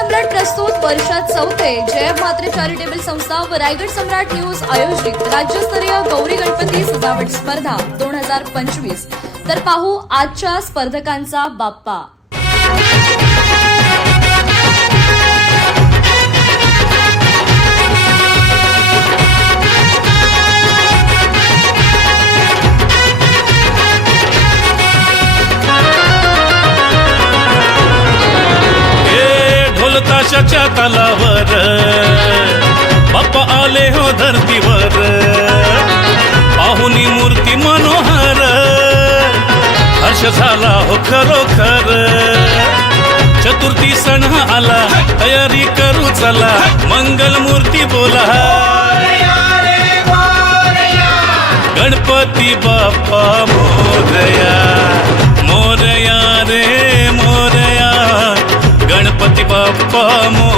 सम्राट प्रस्तुत वर्षात चौथे जय म्हात्रे चॅरिटेबल संस्था व रायगड सम्राट न्यूज आयोजित राज्यस्तरीय गौरी गणपती सजावट स्पर्धा 2025। तर पाहू आजच्या स्पर्धकांचा बाप्पा। ताशाच्या तालावर बाप्पा आले हो धरतीवर, पाहुनी मूर्ती मनोहर, हर्ष झाला हो खरोखर। चतुर्थी सण आला, तयारी करू चला, मंगल मूर्ती बोला, गणपती बाप्पा मोरया, मोरया रे मोरया, गणपती बाप्पा मोरया।